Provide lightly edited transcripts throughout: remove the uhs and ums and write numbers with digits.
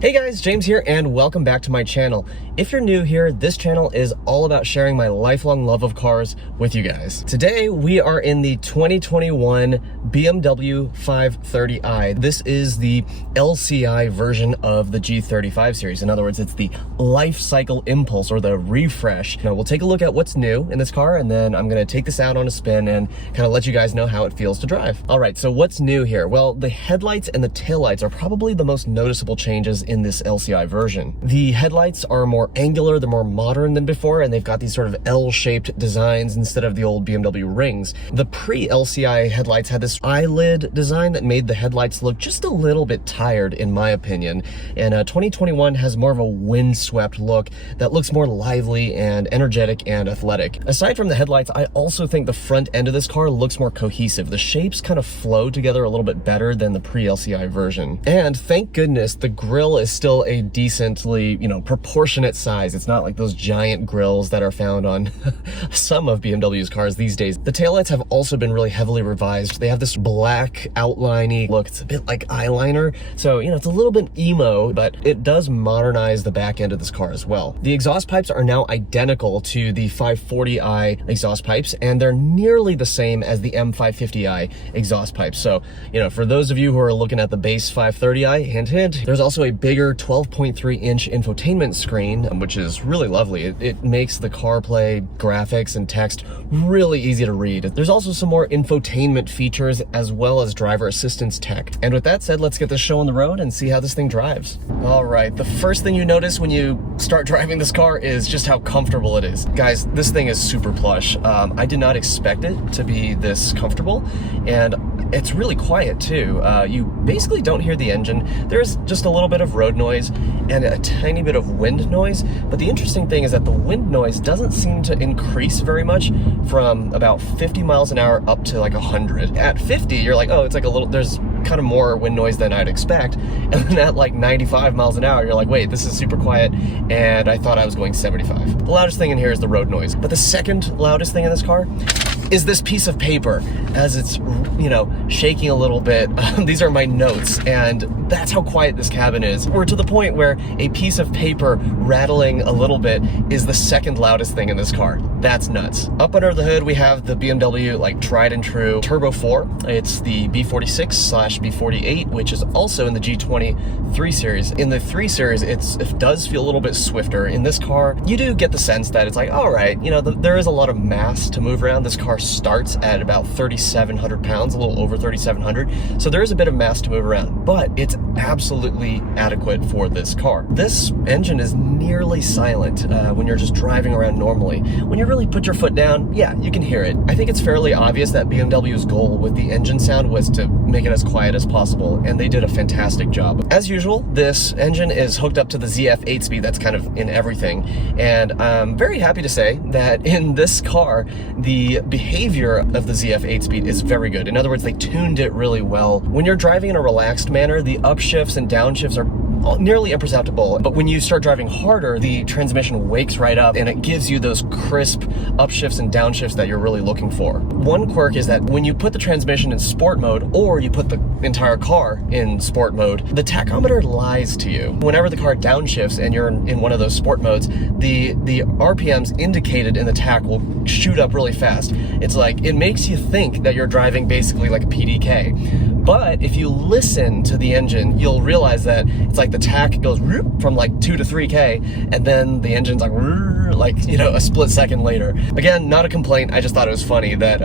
Hey guys, James here and welcome back to my channel. If you're new here, this channel is all about sharing my lifelong love of cars with you guys. Today we are in the 2021 BMW 530i. This is the LCI version of the G30 series. In other words, it's the life cycle impulse or the refresh. Now we'll take a look at what's new in this car and then I'm gonna take this out on a spin and kind of let you guys know how it feels to drive. All right, so what's new here? Well, the headlights and the taillights are probably the most noticeable changes in this LCI version. The headlights are more angular, they're more modern than before, and they've got these sort of L-shaped designs instead of the old BMW rings. The pre-LCI headlights had this eyelid design that made the headlights look just a little bit tired, in my opinion. And 2021 has more of a windswept look that looks more lively and energetic and athletic. Aside from the headlights, I also think the front end of this car looks more cohesive. The shapes kind of flow together a little bit better than the pre-LCI version. And thank goodness the grille is still a decently, proportionate size. It's not like those giant grills that are found on some of BMW's cars these days. The taillights have also been really heavily revised. They have this black outliney look. It's a bit like eyeliner. So, it's a little bit emo, but it does modernize the back end of this car as well. The exhaust pipes are now identical to the 540i exhaust pipes, and they're nearly the same as the M550i exhaust pipes. So, for those of you who are looking at the base 530i, hint, hint, there's also a bigger 12.3-inch infotainment screen, which is really lovely. It makes the CarPlay graphics and text really easy to read. There's also some more infotainment features as well as driver assistance tech. And with that said, let's get this show on the road and see how this thing drives. All right, the first thing you notice when you start driving this car is just how comfortable it is. Guys, this thing is super plush. I did not expect it to be this comfortable, and it's really quiet too. You basically don't hear the engine. There's just a little bit of road noise and a tiny bit of wind noise, but the interesting thing is that the wind noise doesn't seem to increase very much from about 50 miles an hour up to like 100. At 50, you're like, oh, it's like a little, there's kind of more wind noise than I'd expect. And then at like 95 miles an hour, you're like, wait, this is super quiet, and I thought I was going 75. The loudest thing in here is the road noise. But the second loudest thing in this car is this piece of paper. As it's, shaking a little bit. These are my notes, and that's how quiet this cabin is. We're to the point where a piece of paper rattling a little bit is the second loudest thing in this car. That's nuts. Up under the hood, we have the BMW tried and true Turbo 4. It's the B46/B48, which is also in the G20 3 Series. In the 3 Series, it does feel a little bit swifter. In this car, you do get the sense that it's like, all right, there is a lot of mass to move around. This car starts at about 3,700 pounds, a little over 3,700. So there is a bit of mass to move around, but it's absolutely adequate for this car. This engine is nearly silent when you're just driving around normally. When you really put your foot down, yeah, you can hear it. I think it's fairly obvious that BMW's goal with the engine sound was to make it as quiet as possible, and they did a fantastic job. As usual, this engine is hooked up to the ZF 8-speed that's kind of in everything, and I'm very happy to say that in this car, the behavior of the ZF 8-speed is very good. In other words, they tuned it really well. When you're driving in a relaxed manner, the upshifts and downshifts are nearly imperceptible, but when you start driving harder, the transmission wakes right up and it gives you those crisp upshifts and downshifts that you're really looking for. One quirk is that when you put the transmission in sport mode, or you put the entire car in sport mode, the tachometer lies to you. Whenever the car downshifts and you're in one of those sport modes, the RPMs indicated in the tach will shoot up really fast. It's like, it makes you think that you're driving basically like a PDK. But if you listen to the engine, you'll realize that it's like the tach goes from like 2 to 3K, and then the engine's like a split second later. Again, not a complaint. I just thought it was funny that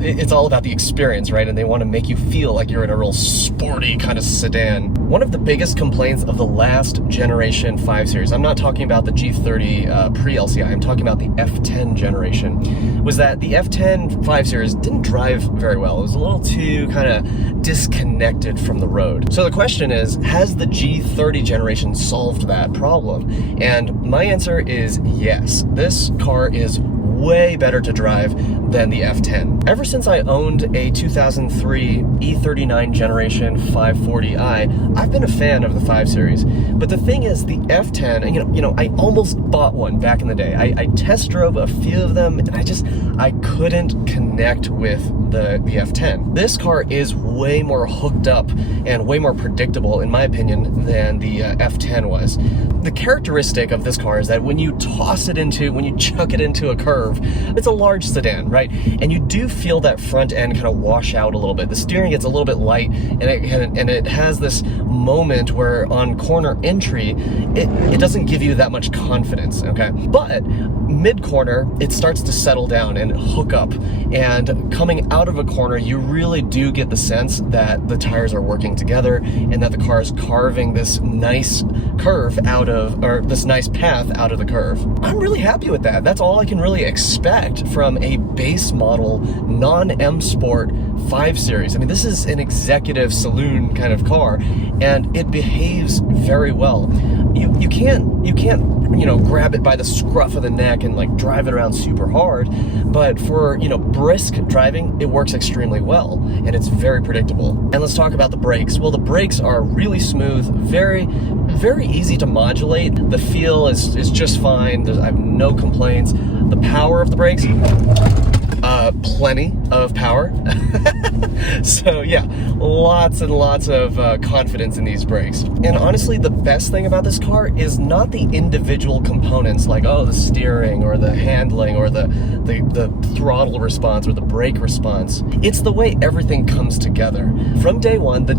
it's all about the experience, right? And they want to make you feel like you're in a real sporty kind of sedan. One of the biggest complaints of the last generation 5 Series, I'm not talking about the G30 pre-LCI, I'm talking about the F10 generation, was that the F10 5 Series didn't drive very well. It was a little too kind of disconnected from the road. So the question is, has the G30 generation solved that problem? And my answer is yes. This car is way better to drive than the F10. Ever since I owned a 2003 E39 generation 540i, I've been a fan of the 5 Series. But the thing is, the F10, you know, I almost bought one back in the day. I test drove a few of them, and I couldn't connect with the F10. This car is way more hooked up and way more predictable, in my opinion, than the F10 was. The characteristic of this car is that when you chuck it into a curve, it's a large sedan, right? And you do feel that front end kind of wash out a little bit. The steering gets a little bit light, and it has this moment where on corner entry, it doesn't give you that much confidence, okay? But mid-corner, it starts to settle down and hook up, and coming out of a corner, you really do get the sense that the tires are working together and that the car is carving this nice curve out of, or this nice path out of the curve. I'm really happy with that. That's all I can really expect from a base model non-M Sport 5 Series. I mean, this is an executive saloon kind of car, and it behaves very well. You can't, you know, grab it by the scruff of the neck and like drive it around super hard, but for, you know, brisk driving, it works extremely well, and it's very predictable. And let's talk about the brakes. Well, the brakes are really smooth, very easy to modulate. The feel is just fine. I have no complaints. The power of the brakes, plenty of power. So yeah, lots and lots of confidence in these brakes. And honestly, the best thing about this car is not the individual components like, oh, the steering or the handling or the throttle response or the brake response. It's the way everything comes together. From day one, the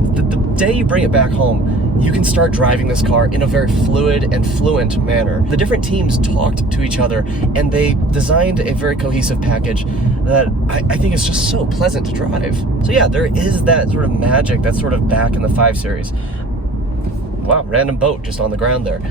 day you bring it back home, you can start driving this car in a very fluid and fluent manner. The different teams talked to each other, and they designed a very cohesive package that I think is just so pleasant to drive. So yeah, there is that sort of magic that's sort of back in the 5 Series. Wow, random boat just on the ground there.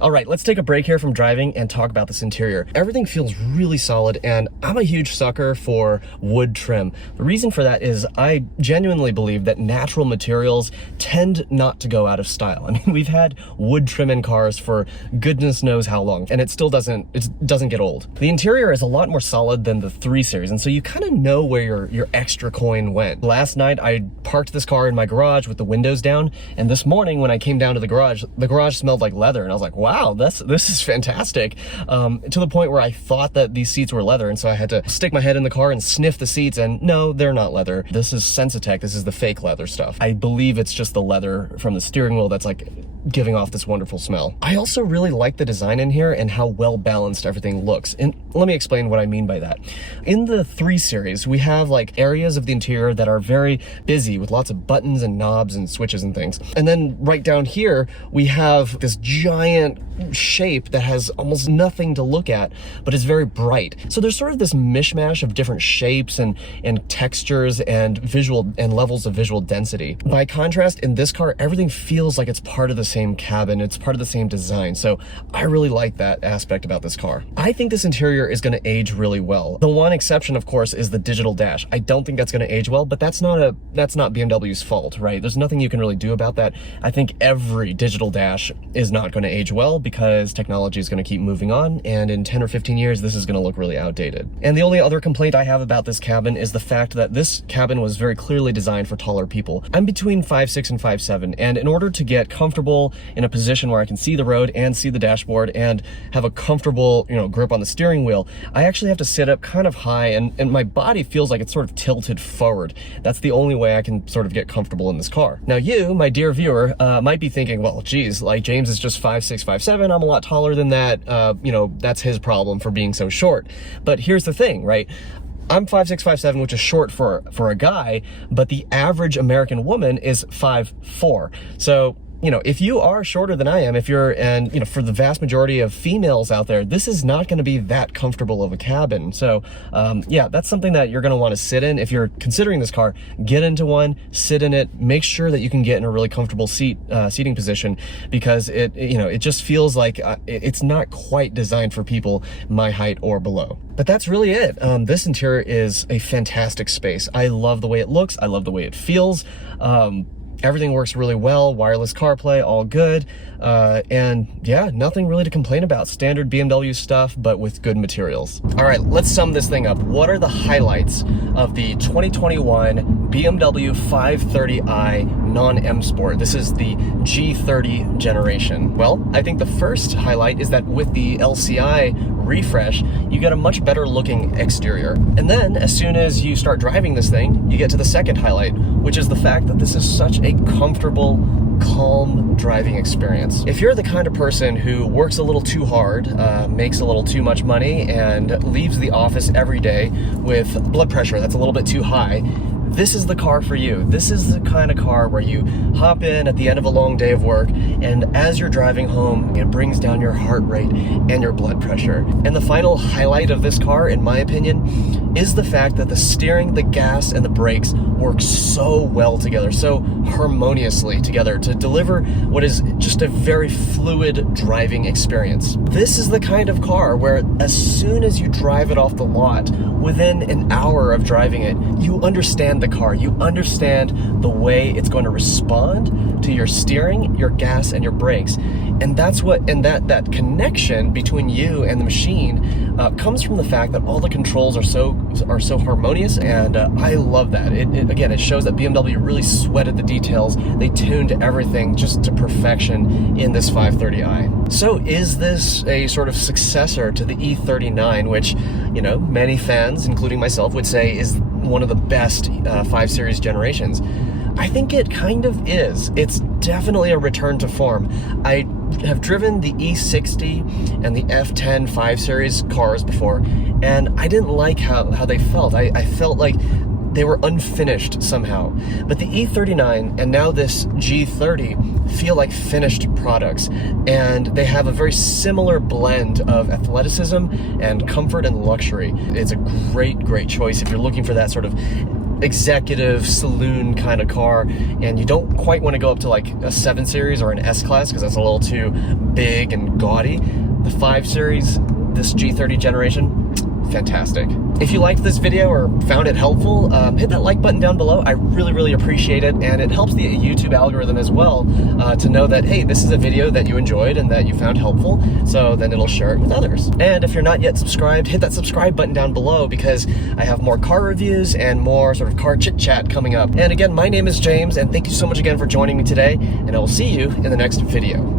All right, let's take a break here from driving and talk about this interior. Everything feels really solid, and I'm a huge sucker for wood trim. The reason for that is I genuinely believe that natural materials tend not to go out of style. I mean, we've had wood trim in cars for goodness knows how long, and it doesn't get old. The interior is a lot more solid than the 3 Series, and so you kind of know where your extra coin went. Last night, I parked this car in my garage with the windows down, and this morning when I came down to the garage smelled like leather, and I was like, wow, this is fantastic, to the point where I thought that these seats were leather, and so I had to stick my head in the car and sniff the seats, and no, they're not leather. This is Sensitech. This is the fake leather stuff. I believe it's just the leather from the steering wheel that's like giving off this wonderful smell. I also really like the design in here and how well balanced everything looks, and let me explain what I mean by that. In the 3 Series, we have like areas of the interior that are very busy with lots of buttons and knobs and switches and things, and then right down here we have this giant shape that has almost nothing to look at, but is very bright. So there's sort of this mishmash of different shapes and textures and visual and levels of visual density. By contrast, in this car, everything feels like it's part of the same cabin, it's part of the same design. So I really like that aspect about this car. I think this interior is going to age really well. The one exception, of course, is the digital dash. I don't think that's going to age well, but that's not BMW's fault, right? There's nothing you can really do about that. I think every digital dash is not going to age well because technology is going to keep moving on, and in 10 or 15 years, this is going to look really outdated. And the only other complaint I have about this cabin is the fact that this cabin was very clearly designed for taller people. I'm between 5'6" and 5'7", and in order to get comfortable in a position where I can see the road and see the dashboard and have a comfortable, you know, grip on the steering wheel, I actually have to sit up kind of high, and my body feels like it's sort of tilted forward. That's the only way I can sort of get comfortable in this car. Now you, my dear viewer, might be thinking, well, geez, like James is just 5'6", 5'7", I'm a lot taller than that, you know, that's his problem for being so short. But here's the thing, right? I'm 5'6", 5'7", which is short for a guy, but the average American woman is 5'4". So, you know, if you are shorter than I am, and you know, for the vast majority of females out there, this is not going to be that comfortable of a cabin. So, yeah, that's something that you're going to want to sit in. If you're considering this car, get into one, sit in it, make sure that you can get in a really comfortable seating position, because it just feels like it's not quite designed for people my height or below. But that's really it. This interior is a fantastic space. I love the way it looks. I love the way it feels. Everything works really well, wireless CarPlay, all good. And yeah, nothing really to complain about. Standard BMW stuff, but with good materials. All right, let's sum this thing up. What are the highlights of the 2021 BMW 530i non-M Sport? This is the G30 generation. Well, I think the first highlight is that with the LCI refresh, you get a much better looking exterior. And then as soon as you start driving this thing, you get to the second highlight, which is the fact that this is such a comfortable, calm driving experience. If you're the kind of person who works a little too hard, makes a little too much money, and leaves the office every day with blood pressure that's a little bit too high, this is the car for you. This is the kind of car where you hop in at the end of a long day of work, and as you're driving home, it brings down your heart rate and your blood pressure. And the final highlight of this car, in my opinion, is the fact that the steering, the gas, and the brakes work so well together, so harmoniously together to deliver what is just a very fluid driving experience. This is the kind of car where as soon as you drive it off the lot, within an hour of driving it, you understand the car. You understand the way it's going to respond to your steering, your gas, and your brakes. And that's what, and that connection between you and the machine comes from the fact that all the controls are so harmonious, and I love that. Again, it shows that BMW really sweated the details. They tuned everything just to perfection in this 530i. So is this a sort of successor to the E39, which, you know, many fans, including myself, would say is one of the best 5 Series generations? I think it kind of is. It's definitely a return to form. I have driven the E60 and the F10 5 Series cars before, and I didn't like how they felt. I felt like they were unfinished somehow. But the E39 and now this G30 feel like finished products, and they have a very similar blend of athleticism and comfort and luxury. It's a great choice if you're looking for that sort of executive saloon kind of car, and you don't quite want to go up to like a 7 Series or an S-Class because that's a little too big and gaudy. The 5 Series, this G30 generation, fantastic. If you liked this video or found it helpful, hit that like button down below. I really appreciate it, and it helps the YouTube algorithm as well to know that, hey, this is a video that you enjoyed and that you found helpful, so then it'll share it with others. And if you're not yet subscribed, hit that subscribe button down below, because I have more car reviews and more sort of car chit chat coming up. And again, my name is James, and thank you so much again for joining me today, and I will see you in the next video.